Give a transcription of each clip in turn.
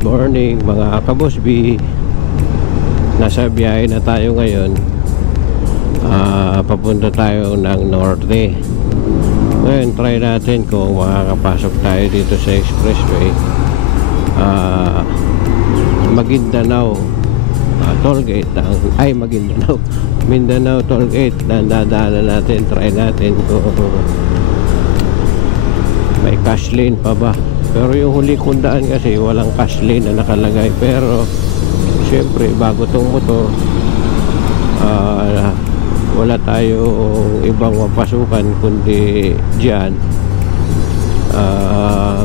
Good morning mga kabosbi. Nasa biyahe na tayo ngayon. Papunta tayo ng norte. Ngayon try natin kung makakapasok tayo dito sa expressway. Maguindanao tollgate ay Maguindanao Mindanao tollgate na dadaanan natin. Try natin kung may cash lane pa ba. Pero yung huli kong daan kasi walang cash lane na nakalagay. Pero syempre bago tong motor, wala tayong ibang mapasukan kundi dyan.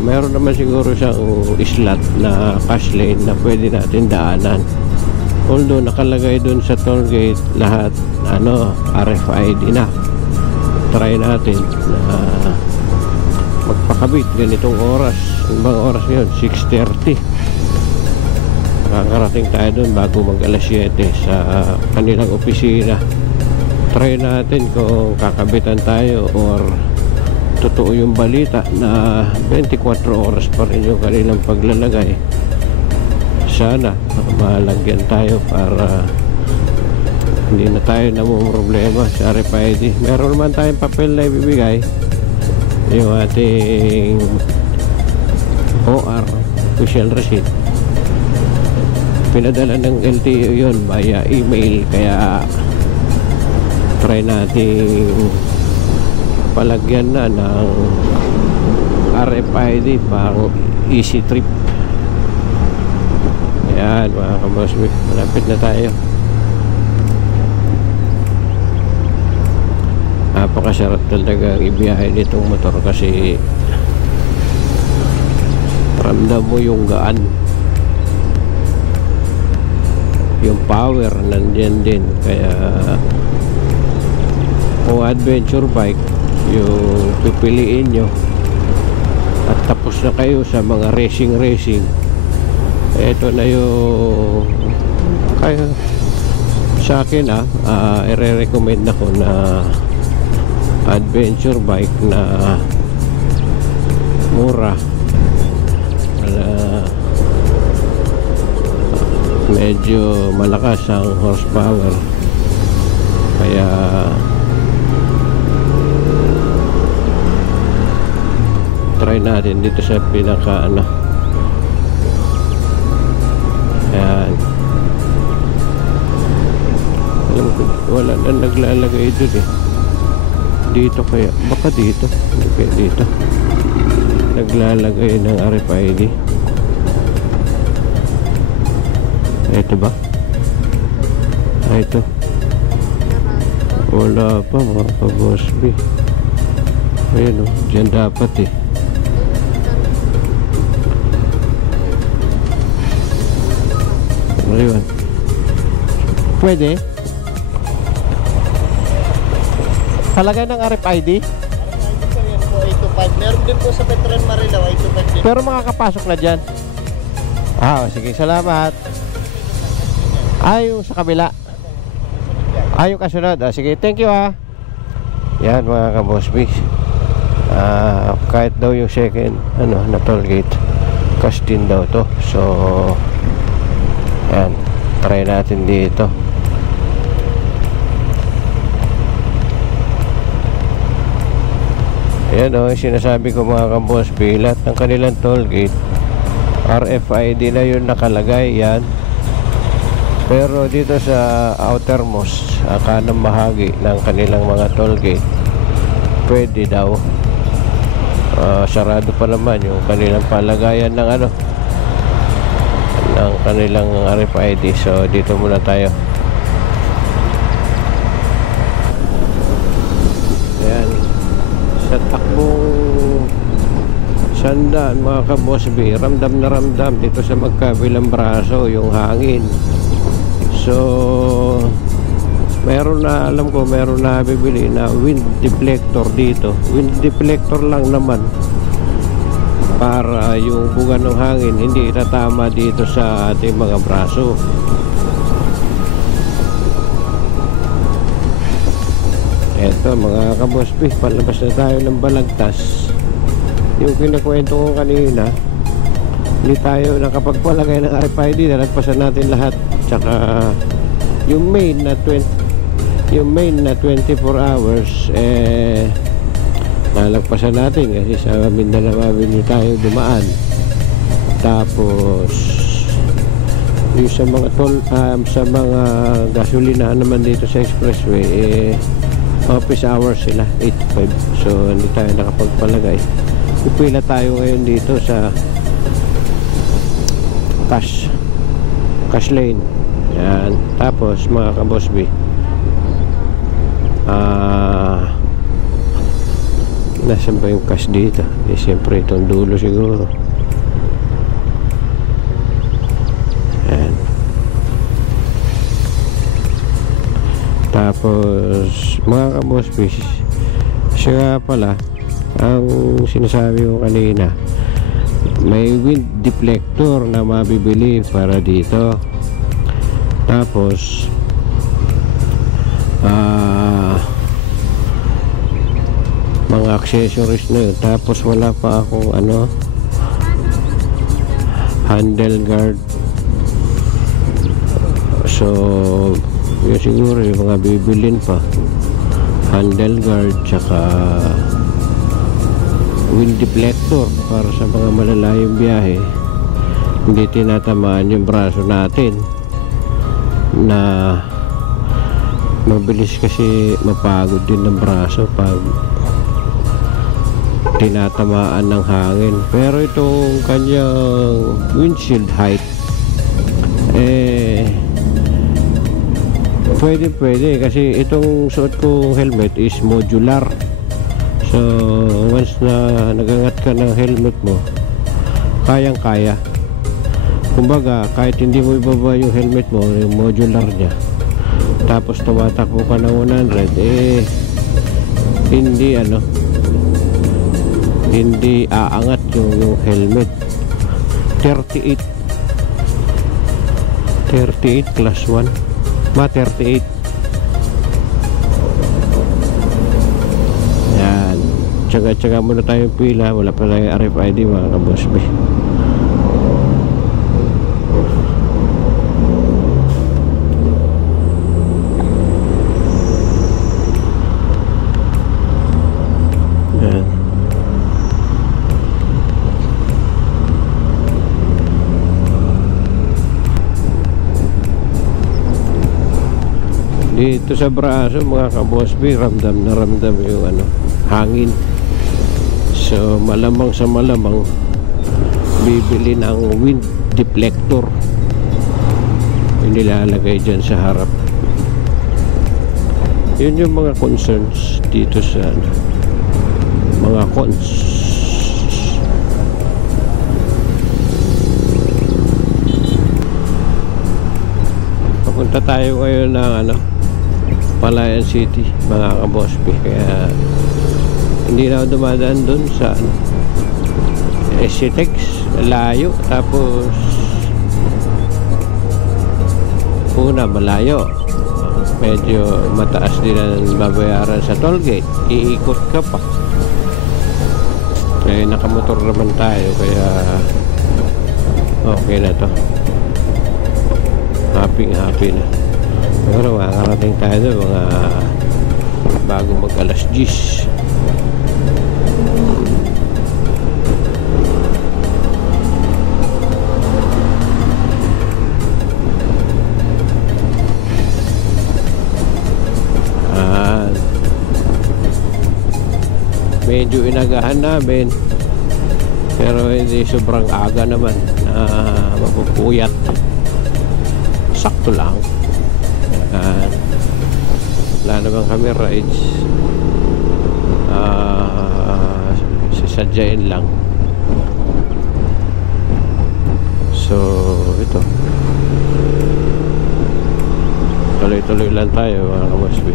Meron naman siguro siyang slot na cash lane na pwede natin daanan. Although nakalagay dun sa tollgate lahat RFID na. Try natin na magpakabit ganitong oras. Ang bang oras yun? 6:30. Nakakarating tayo dun bago mag alas 7 sa kanilang opisina. Try natin kung kakabitan tayo or totoo yung balita na 24 oras pa rin yung kanilang paglalagay. Sana malagyan tayo para hindi na tayo namumroblema sa RFID. Meron naman tayong papel na ibibigay, yung ating OR official receipt. Pinadala ng LTO yun via email, kaya try natin palagyan na ng RFID pang easy trip. Ayan mga kabosbi, malapit na tayo. Napakasarap talaga ibiyahe nitong motor kasi ramdam mo yung gaan, yung power nandiyan din. Kaya kung adventure bike yung pipiliin nyo at tapos na kayo sa mga racing, ito na yung kaya sa akin i-recommend ako na adventure bike na mura, medyo malakas ang horsepower. Kaya try natin dito sa pinaka ayan. Alam ko wala na naglalagay dun dito, kaya baka dito, hindi kaya dito naglalagay ng RFID. Ito ba? Ito wala pa mga kabosbi. Ayun dyan dapat Ayun. Pwede? Palagay ng RFID? RFID sir, yan po 825. Meron din po sa Petron Marilao, 825 din. Pero makakapasok na dyan? Sige, salamat. Yung sa kabila. Yung kasunod. Sige, thank you Yan mga kabosbi. Kahit daw yung second na tollgate, cash din daw to. So yan, try natin dito. Ayan yung sinasabi ko mga kabosbi, lahat ng kanilang tollgate RFID na yun nakalagay yan. Pero dito sa outermost kanang bahagi ng kanilang mga tollgate, pwede daw. Sarado pa naman yung kanilang palagayan ng ng kanilang RFID. So dito muna tayo. Ayan, sa takbong sandaan mga kabosbi, ramdam na ramdam dito sa magkabilang braso yung hangin. So meron na, alam ko meron na bibili na wind deflector dito. Wind deflector lang naman para yung buga ng hangin hindi itatama dito sa ating mga braso. Eto mga kabosbi, palabas na tayo ng Balagtas. Yung kinakwento ko kanina, Hindi tayo nakapagpalagay ng RFID, nalagpasan natin lahat. Tsaka yung main na 24 hours nalagpasan natin kasi sa Mindanao Avenue tayo dumaan. Tapos yung sa mga sa mga gasolina naman dito sa expressway office hours sila 8 to 5, so hindi tayo nakapagpalagay. Pipila tayo ngayon dito sa cash lane. Yan. Tapos mga ka-Boss B, nasan ba yung cash dito? Siyempre itong dulo siguro. Yan. Tapos mga ka-Boss B, siya pala ang sinasabi ko kanina, may wind deflector na mabibili para dito. Tapos mga accessories na yun. Tapos wala pa akong handle guard, so yun siguro yung mga bibilin pa, handle guard tsaka wind deflector para sa mga malalayong biyahe, hindi tinatamaan yung braso natin na mabilis, kasi mapagod din ng braso pag tinatamaan ng hangin. Pero itong kanyang windshield height pwede kasi itong suot kong helmet is modular. So once na nagangat ka ng helmet mo, kayang kaya, kumbaga kahit hindi mo ibaba yung helmet mo, yung modular nya, tapos tumatakbo ka ng 100, hindi aangat yung helmet. 38 class 1 ma 38. Yan, tsaga muna tayong pila, wala pa tayong RFID mga ka-Boss B. Yan. Dito sa braso mga ka-Boss B, ramdam na ramdam yung hangin. So malamang sa malamang bibili ng wind deflector, yung nilalagay dyan sa harap. Yun yung mga concerns dito sa mga cons. Papunta tayo ngayon ng Palayan City mga ka-Boss B, kaya hindi na ako dumadaan dun sa SCTEX, layo. Tapos una, malayo, medyo mataas din ang babayaran sa tollgate, iikot ka pa. Eh nakamotor naman tayo, kaya okay na to, happy na. Pero makakarating tayo doon mga bago mag alas 10. Medyo inagahan namin, pero hindi sobrang aga naman na mapupuyat. Sakto lang. Wala naman kami rides, sasadyain lang. So ito, tuloy-tuloy lang tayo mga ka-Boss B.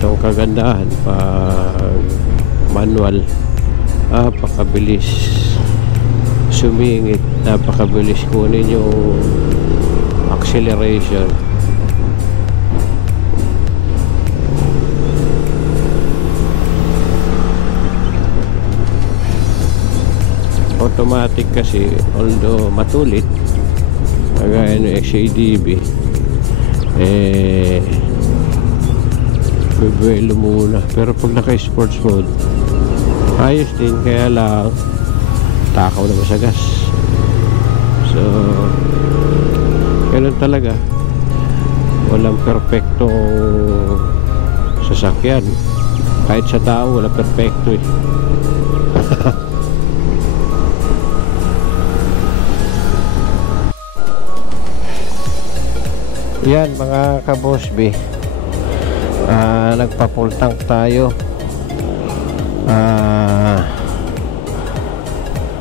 Itong kagandahan pag manual, napakabilis sumingit, napakabilis kunin yung acceleration. automatic kasi, although matulit kagaya ng XADB, bebelo muna. Pero pag naka sports mode, ayos din, kaya lang takaw na sa gas. So ganun talaga, walang perfectong sasakyan. Kahit sa tao wala perfecto eh. Yan mga ka-Boss B, nagpa-full tank tayo.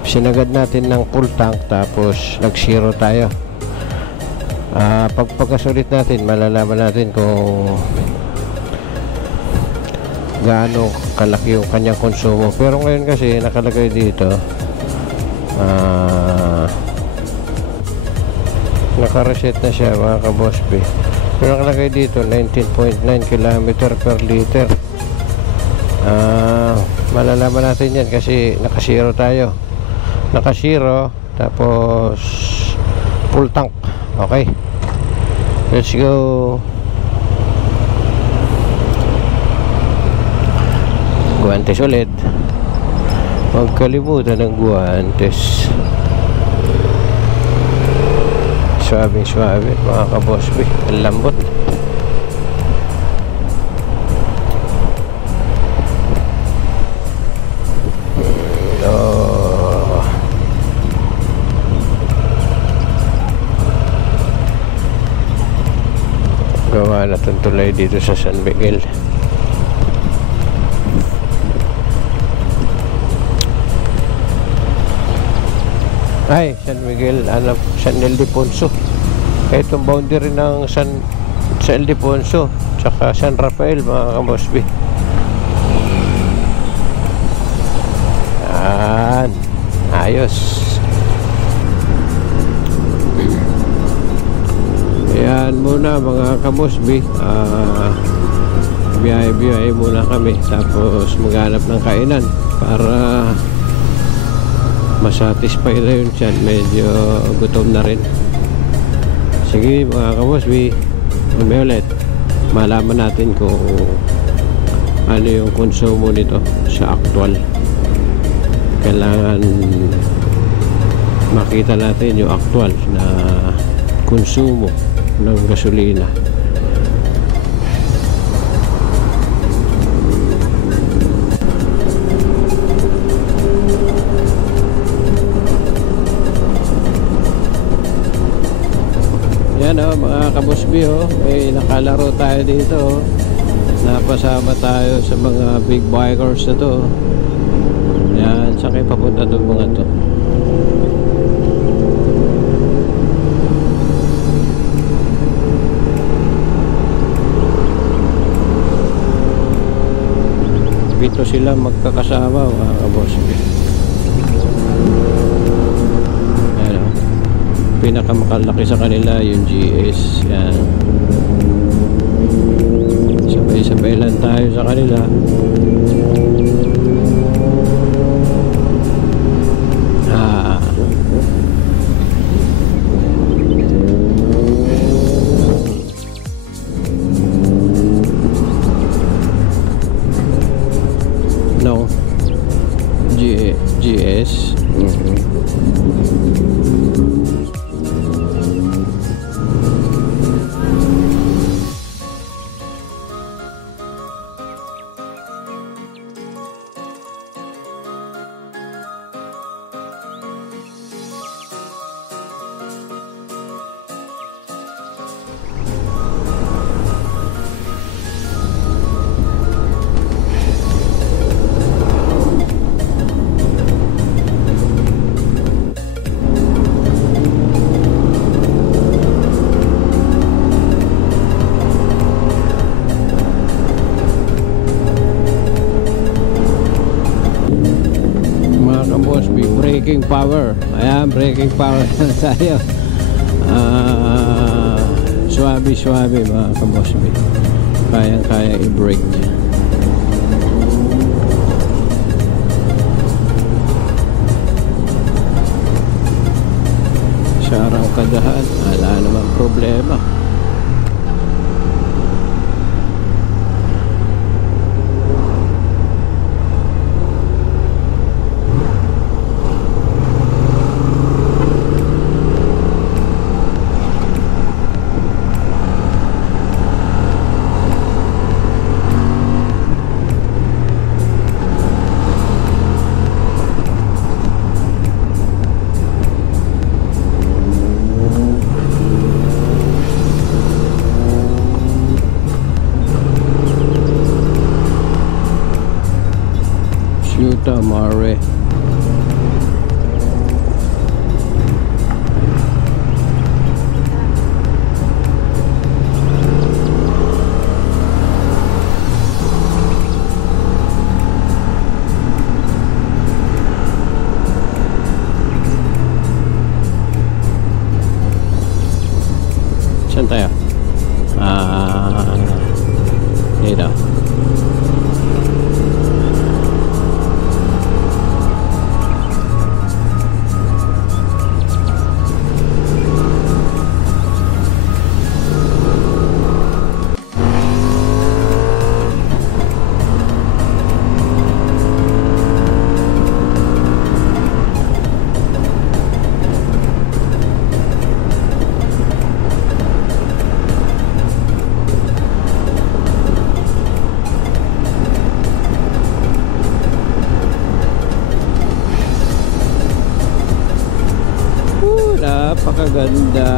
Sinagad natin ng full tank, tapos nag-zero tayo. Pagpagkasulit natin, malalaman natin kung gaano kalaki yung kanyang konsumo. Pero ngayon kasi nakalagay dito, naka-reset na siya mga ka-Boss B. Pero nakalagay dito 19.9 km per liter. Malalaman natin yan kasi naka-zero tayo. Naka-zero, tapos full tank. Okay, let's go. Guantes ulit. Huwag kalimutan ng guantes. Suabe mga ka-Boss B, ang lambot. Gawa na itong tulay dito sa San Miguel. Ay, San Miguel, San Ildefonso. Itong boundary ng San Ildefonso tsaka San Rafael mga ka-Boss B. Yan, ayos. Yan muna mga ka-Boss B, biyahe muna kami, tapos maghanap ng kainan para masatisfy na yun siya. Medyo gutom na rin. Sige mga ka-Boss B, may ulit malaman natin kung ano yung konsumo nito sa actual. Kailangan makita natin yung actual na konsumo ng gasolina. Yan mga ka-Boss B, may nakalaro tayo dito. Napasama tayo sa mga big bikers na to. Yan, saan kayo papunta doon mga to? Pito sila magkakasama mga ka-Boss B. Pinakamakalaki sa kanila yung GS. Yan, sabay-sabay lang tayo sa kanila. No, GS. Braking power. Ayan, braking power na tayo. Suabe mga ka-Boss B. Kayang-kaya i-brake. sa arangkadahan, wala naman problema. Ciutat Mare. Saan tayo? Dito. Napakaganda.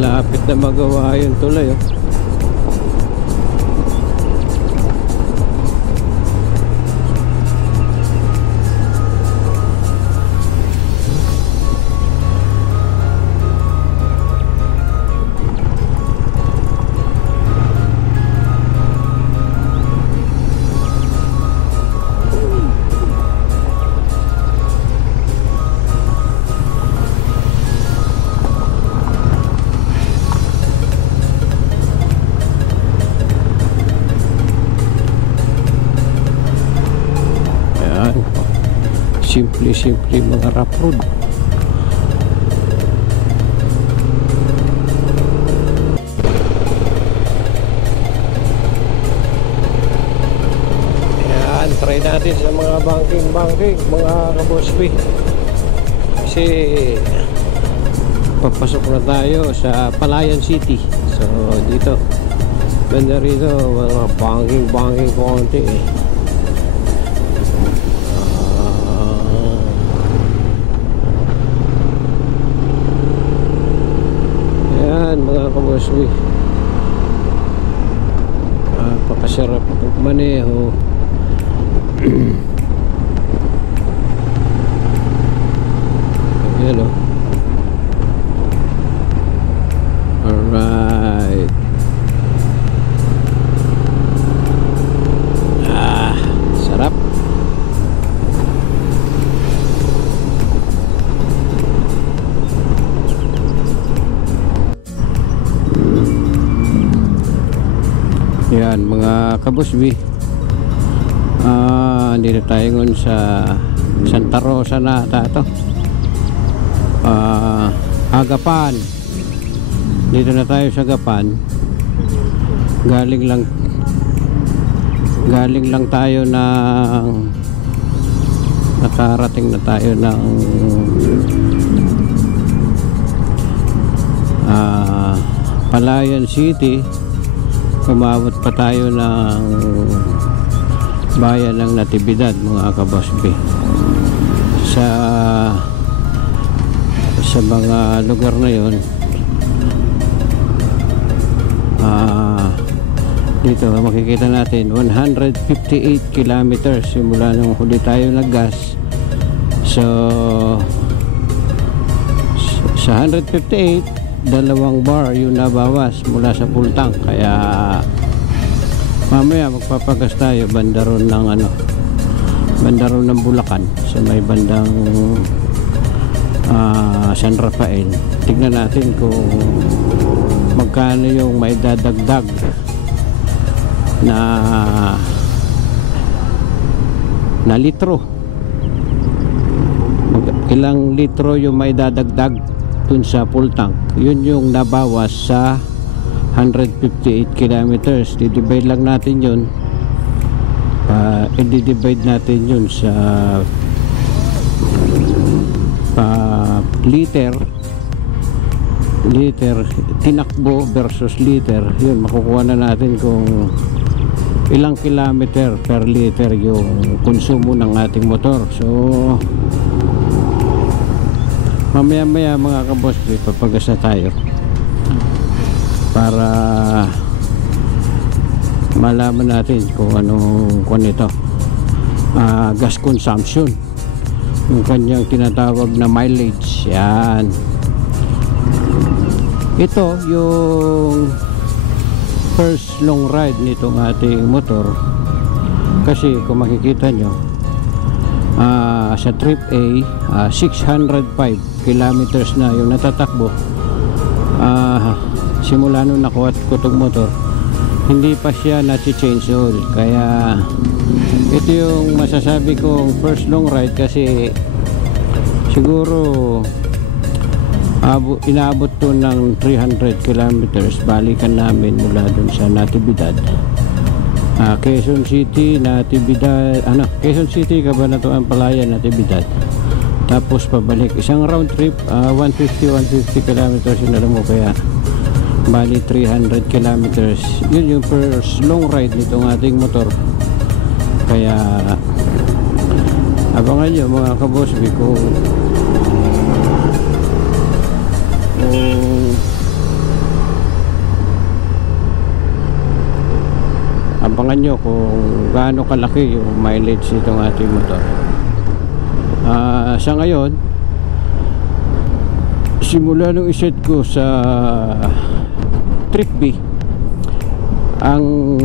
Lapit na magawa yung tulay, oh. Simple mga rough road. Ayan, try natin sa mga banking mga kabosby, kasi papasok na tayo sa Palayan City. So dito banda rito mga banking konti, eh. Mga kabosby, pakasarap maneho. Ayan, oh. Alright. Sarap. Yan mga kabosby, dito tayo ngayon sa Santa Rosa na tato, Agapan. Dito na tayo sa Agapan. Galing lang tayo ng nakarating na tayo ng Palayan City, umabot pa tayo ng bayan ng Natividad, mga ka-Boss B. Sa mga lugar na yon, dito makikita natin 158 kilometers simula nung huli tayo naggas. So sa 158, 2 bar yung nabawas mula sa full tank, kaya mamaya magpapagas tayo bandaron ng Bulacan, sa may bandang San Rafael. Tignan natin kung magkano yung may dadagdag na litro, ilang litro yung may dadagdag dun sa full tank. Yun yung nabawas sa 158 kilometers. Didivide lang natin yun, i-divide natin yun sa liter, tinakbo versus liter. Yun, makukuha na natin kung ilang kilometer per liter yung konsumo ng ating motor. So mamaya mga ka-Boss B, papagas na tayo para malaman natin kung anong ito, gas consumption, yung kanyang tinatawag na mileage. Yan, ito yung first long ride nitong ating motor, kasi kung makikita nyo, sa trip A, 605 kilometers na yung natatakbo. Simula nung nakuha ko itong motor, hindi pa siya na-change oil, kaya ito yung masasabi kong first long ride, kasi siguro inaabot to ng 300 kilometers balikan namin mula dun sa Natividad, Quezon City, Natividad, Quezon City, Cabanatuan, Palayan, Natividad, tapos pabalik, isang round trip, 150 kilometers yung alam mo, kaya bali 300 kilometers. Yun yung first long ride nitong ating motor, kaya abangan nyo mga ka-Boss B kung abangan nyo kung gaano kalaki yung mileage nitong ating motor. Sa ngayon, simula nung iset ko sa trip B, ang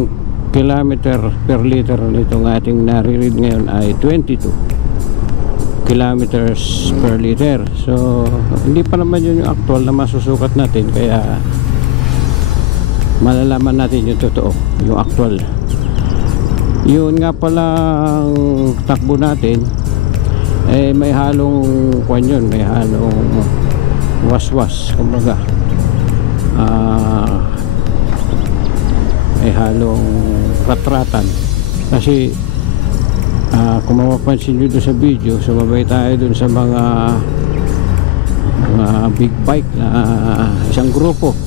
kilometer per liter nitong ating nare-read ngayon ay 22 kilometers per liter. So hindi pa naman yun yung actual na masusukat natin, kaya malalaman natin yung totoo, yung actual. Yun nga palang takbo natin, may halong kwan yun, may halong waswas, kumbaga may halong ratratan, kasi kung mapapansin nyo doon sa video, sumabay tayo doon sa mga big bike na isang grupo.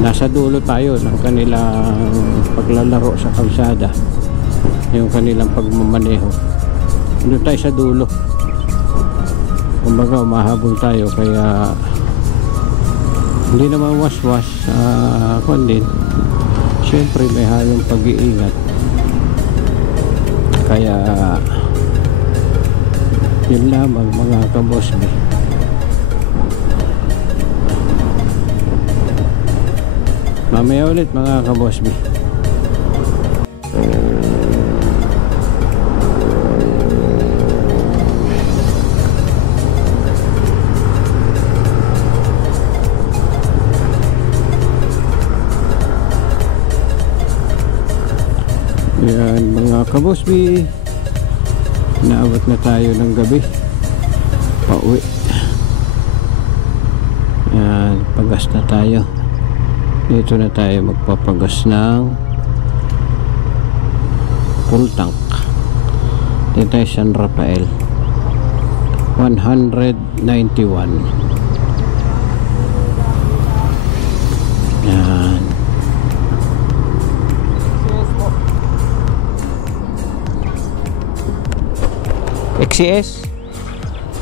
Nasa dulo tayo ng kanilang paglalaro sa kalsada, yung kanilang pagmamaneho. Doon tayo sa dulo, kumbaga umahabol tayo, kaya hindi naman waswas, kundi syempre may halong pag-iingat. Kaya yun lamang mga ka-Boss B. Mamaya ulit mga ka-Boss B. Yan mga ka-Boss B, naabot na tayo ng gabi, pauwi. Yan, pagas na tayo. Dito na tayo magpapagas ng full tank. Dito tayo San Rafael, 191. XCS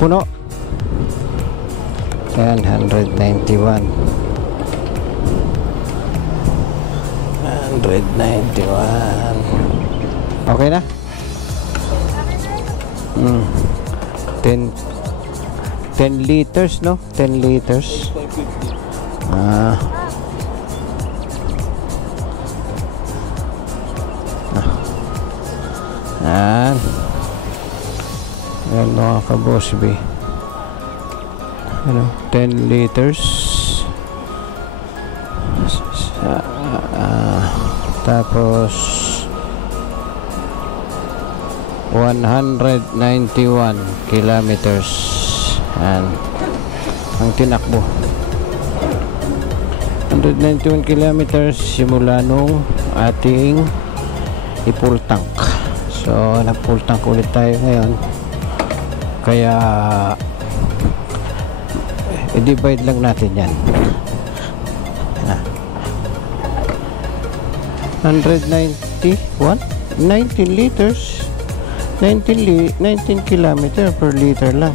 puno. Ayan, 191. 191. Okay na? 10 liters, no? 10 liters. Ayan. Ayan mga ka-Boss B. Ano? 10 liters. Tapos 191 kilometers ang tinakbo. 191 kilometers simula nung ating i-full tank. So nag-full tank ulit tayo ngayon, kaya i-divide lang natin yan. 191 19 liters 19 kilometer per liter lang,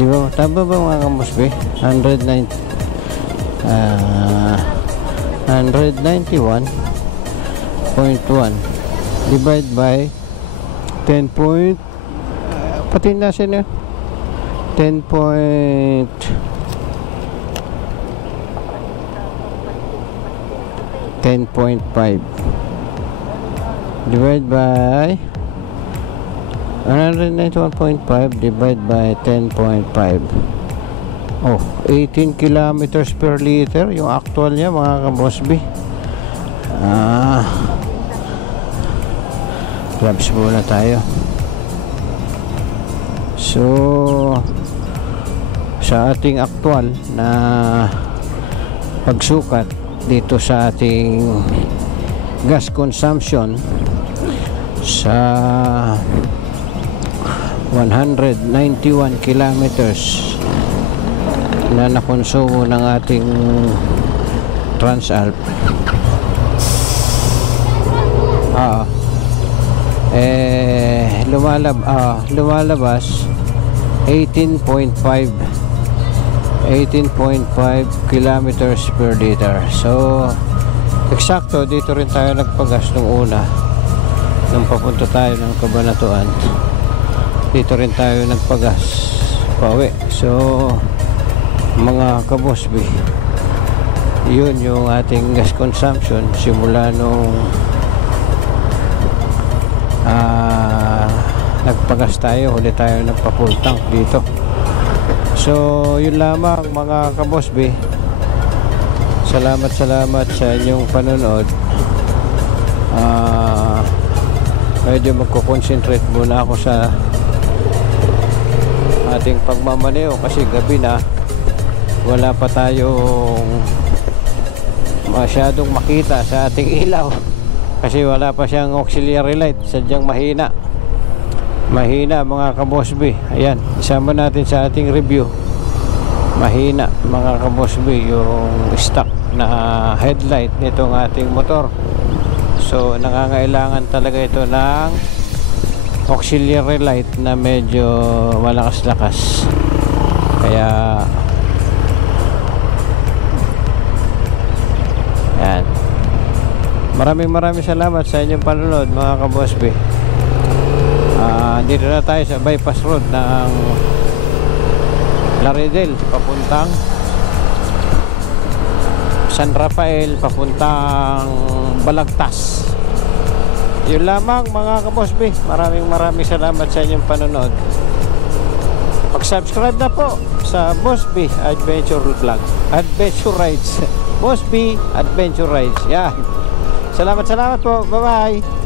di ba? Tama ba mga kamusbi? 191.1 divide by 10 point pati nasa na 10.5 divide by 191.5 divide by 10.5. Oh, 18 kilometers per liter yung actual niya mga ka-Boss B. Grabs muna tayo. So sa ating actual na pagsukat dito sa ating gas consumption sa 191 kilometers na nakonsumo ng ating Transalp, lumalabas 18.5 kilometers per liter. So eksakto dito rin tayo nagpagas nung una, nung papunta tayo ng Cabanatuan, dito rin tayo nagpagas pauwi. So mga ka-Boss B, yun yung ating gas consumption simula nung nagpagas tayo, huli tayo nagpa-full tank dito. So yun lamang mga ka-Boss B. Salamat sa inyong panonood. Medyo magko-concentrate muna ako sa ating pagmamaneo kasi gabi na, wala pa tayong masyadong makita sa ating ilaw kasi wala pa siyang auxiliary light. Sadyang mahina mga ka-Boss B. Ayan, isama natin sa ating review. Mahina mga ka-Boss B yung stock na headlight nitong ating motor. So nangangailangan talaga ito ng auxiliary light na medyo malakas-lakas. Kaya yan, maraming salamat sa inyong panonood mga ka-Boss B. Dito na tayo sa bypass road ng Laredo papuntang San Rafael, papuntang Balagtas. Yun lamang mga ka-Boss B. Maraming salamat sa inyong panonood. Pag-subscribe na po sa Boss B Adventure Vlog, Adventure Rides. Boss B Adventure Rides. Yan. Salamat po. Bye-bye.